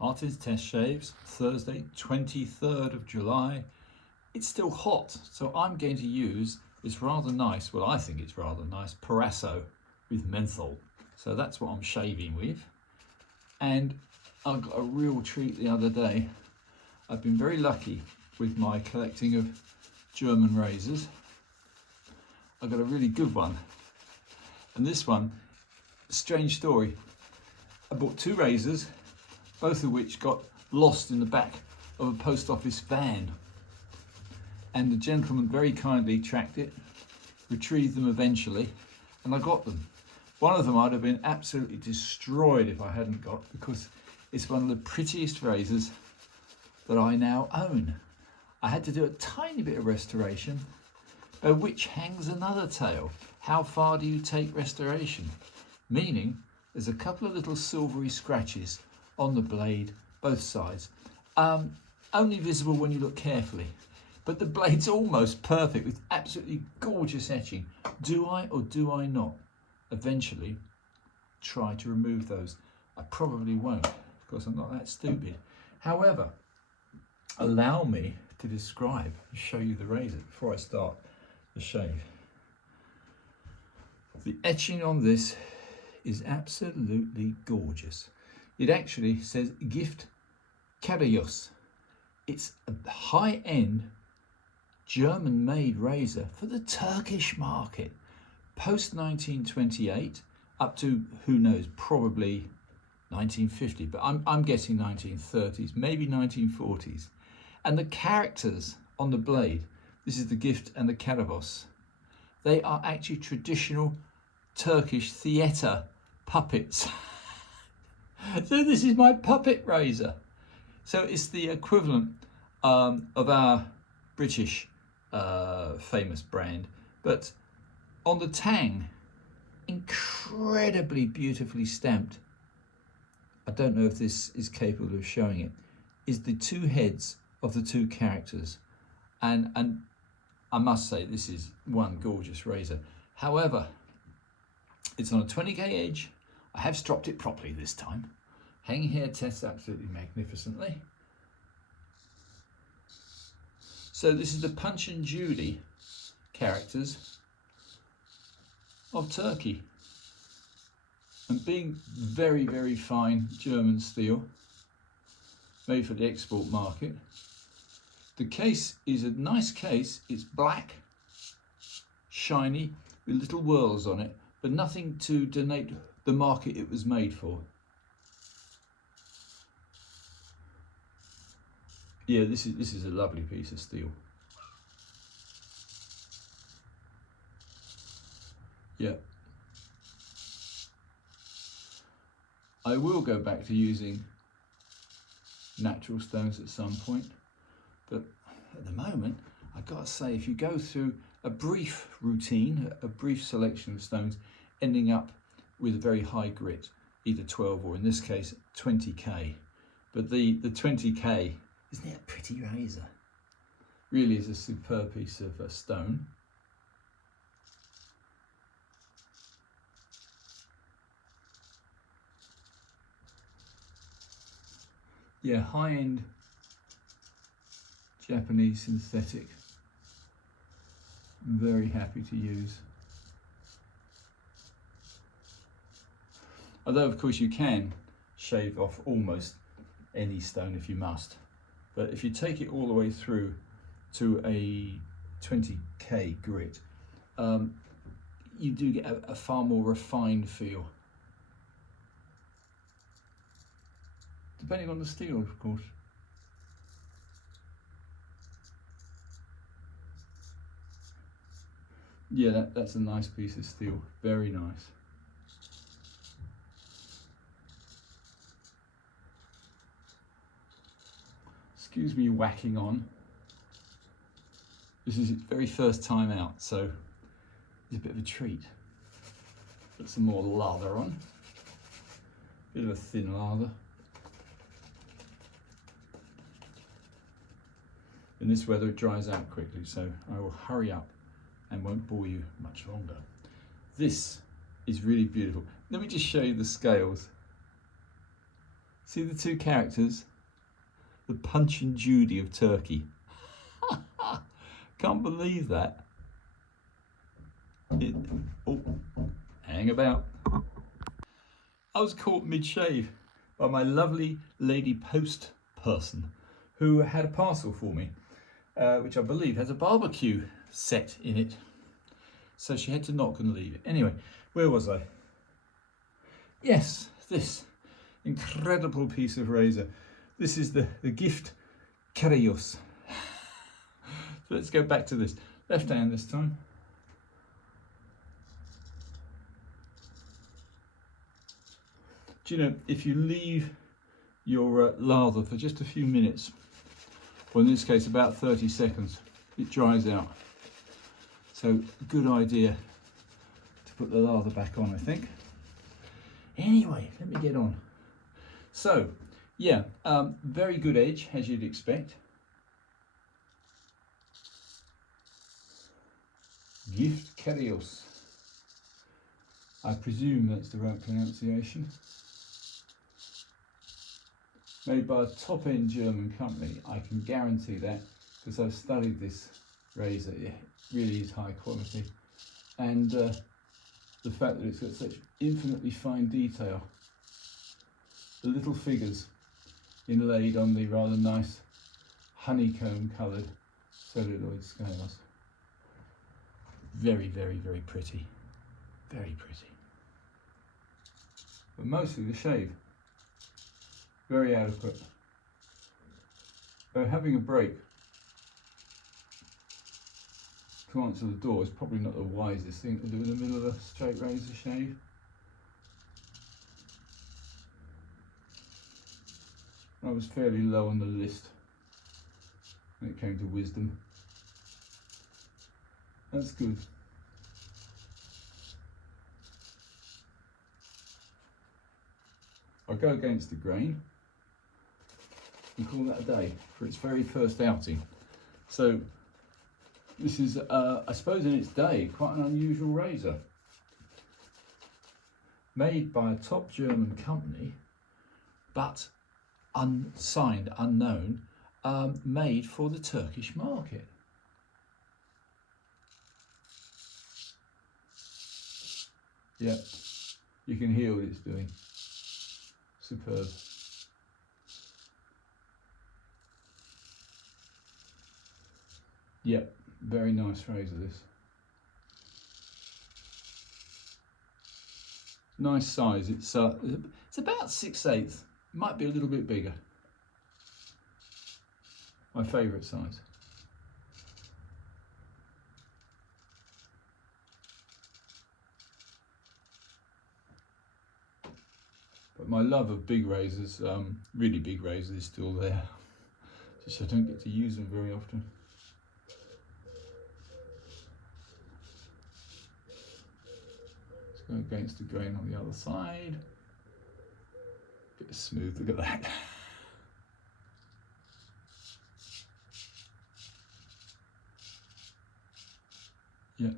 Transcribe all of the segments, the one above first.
Martin's Test Shaves, Thursday, 23rd of July. It's still hot, so I'm going to use this rather nice, well, I think it's rather nice, Parasso with menthol. So that's what I'm shaving with. And I got a real treat the other day. I've been very lucky with my collecting of German razors. I got a really good one. And this one, strange story. I bought two razors, both of which got lost in the back of a post office van. And the gentleman very kindly tracked it, retrieved them eventually, and I got them. One of them I'd have been absolutely destroyed if I hadn't got, because it's one of the prettiest razors that I now own. I had to do a tiny bit of restoration, which hangs another tale. How far do you take restoration? Meaning, there's a couple of little silvery scratches on the blade, both sides. Only visible when you look carefully. But the blade's almost perfect with absolutely gorgeous etching. Do I or do I not eventually try to remove those? I probably won't, because I'm not that stupid. However, allow me to describe and show you the razor before I start the shave. The etching on this is absolutely gorgeous. It actually says Çifte Karayöz. It's a high-end German-made razor for the Turkish market, post 1928 up to, who knows, probably 1950, but I'm guessing 1930s, maybe 1940s. And the characters on the blade, this is the Çifte and the Karayöz, they are actually traditional Turkish theatre puppets. So this is my puppet razor. So it's the equivalent of our British famous brand, but on the tang, incredibly beautifully stamped. I don't know if this is capable of showing it, is the two heads of the two characters. And I must say, this is one gorgeous razor. However, it's on a 20 gauge. I have stropped it properly this time. Hanging hair tests absolutely magnificently. So this is the Punch and Judy characters of Turkey. And being very, very fine German steel, made for the export market. The case is a nice case. It's black, shiny, with little whorls on it, but nothing to denote the market it was made for. Yeah, this is a lovely piece of steel. Yeah. I will go back to using natural stones at some point, but at the moment, I've got to say, if you go through a brief routine, a brief selection of stones, ending up with a very high grit, either 12 or in this case 20k, but the 20k, isn't it a pretty razor? Really is a superb piece of stone. Yeah, high-end Japanese synthetic. I'm very happy to use. Although of course you can shave off almost any stone if you must. But if you take it all the way through to a 20k grit, you do get a far more refined feel. Depending on the steel, of course. Yeah, that's a nice piece of steel, very nice. Excuse me whacking on. This is its very first time out, so it's a bit of a treat. Put some more lather on. Bit of a thin lather. In this weather it dries out quickly, so I will hurry up and won't bore you much longer. This is really beautiful. Let me just show you the scales. See the two characters? The Punch and Judy of Turkey. Can't believe that. Oh, hang about. I was caught mid-shave by my lovely lady post person who had a parcel for me, which I believe has a barbecue set in it. So she had to knock and leave it. Anyway, where was I? Yes, this incredible piece of razor. This is the Çifte Karayöz. So let's go back to this. Left hand this time. Do you know, if you leave your lather for just a few minutes, or in this case about 30 seconds, it dries out. So good idea to put the lather back on, I think. Anyway, let me get on. So, yeah, very good edge, as you'd expect. Çifte Karayöz. I presume that's the right pronunciation. Made by a top-end German company. I can guarantee that because I've studied this razor. It really is high quality. And the fact that it's got such infinitely fine detail. The little figures inlaid on the rather nice honeycomb coloured celluloid scales. Very, very, very pretty. Very pretty. But mostly the shave. Very adequate. Though having a break to answer the door is probably not the wisest thing to do in the middle of a straight razor shave. I was fairly low on the list when it came to wisdom. That's good. I go against the grain and call that a day for its very first outing. So this is, I suppose in its day, quite an unusual razor. Made by a top German company, but unsigned, unknown, made for the Turkish market. Yep, you can hear what it's doing. Superb. Yep, very nice razor this. Nice size. It's about 6/8. Might be a little bit bigger. My favourite size. But my love of big razors, really big razors, is still there. Just I don't get to use them very often. Let's go against the grain on the other side. Bit of smooth, look at that. Yeah.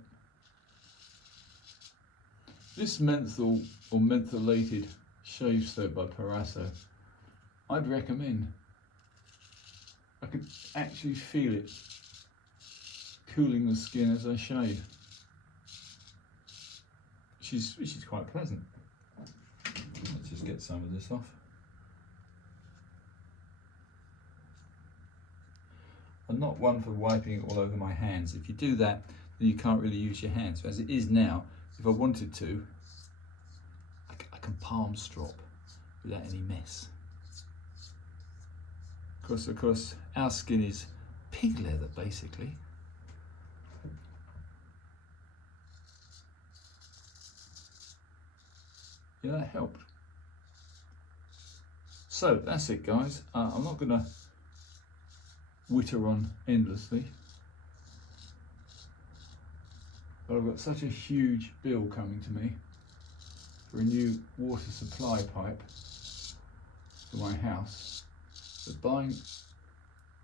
This menthol or mentholated shave soap by Parasso, I'd recommend. I could actually feel it cooling the skin as I shave, which is quite pleasant. Let's just get some of this off. I'm not one for wiping it all over my hands. If you do that, then you can't really use your hands. So as it is now, if I wanted to, I can palm strop without any mess. Of course, our skin is pig leather, basically. Yeah, that helped. So that's it, guys. I'm not going to witter on endlessly, but I've got such a huge bill coming to me for a new water supply pipe for my house that buying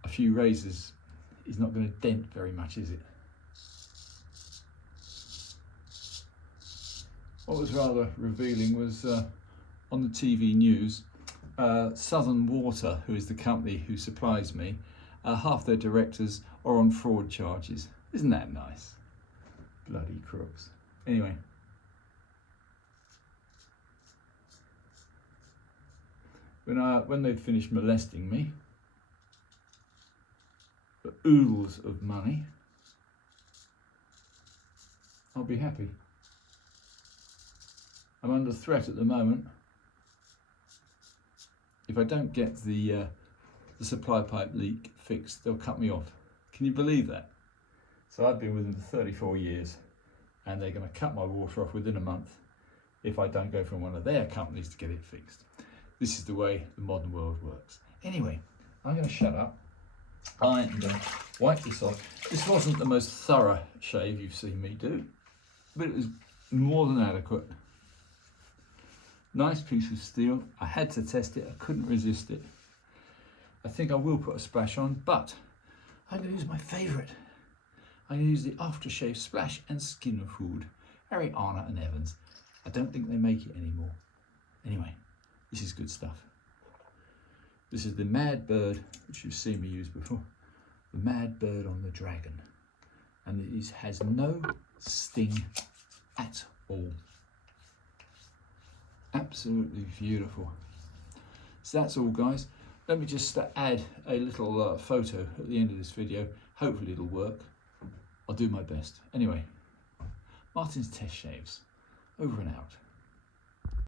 a few razors is not going to dent very much, is it? What was rather revealing was on the TV news, Southern Water, who is the company who supplies me, half their directors are on fraud charges. Isn't that nice? Bloody crooks. Anyway. When they've finished molesting me for oodles of money, I'll be happy. I'm under threat at the moment. If I don't get the supply pipe leak fixed, they'll cut me off. Can you believe that? So I've been with them for 34 years and they're going to cut my water off within a month if I don't go from one of their companies to get it fixed. This is the way the modern world works. Anyway, I'm going to shut up. I'm going to wipe this off. This wasn't the most thorough shave you've seen me do, but it was more than adequate. Nice piece of steel. I had to test it. I couldn't resist it. I think I will put a splash on, but I'm going to use my favourite. I'm going to use the Aftershave Splash and Skin Food, Ariana and Evans. I don't think they make it anymore. Anyway, this is good stuff. This is the Mad Bird, which you've seen me use before. The Mad Bird on the Dragon. And it has no sting at all. Absolutely beautiful. So that's all, guys. Let me just add a little photo at the end of this video. Hopefully it'll work. I'll do my best. Anyway, Martin's Test Shaves. Over and out.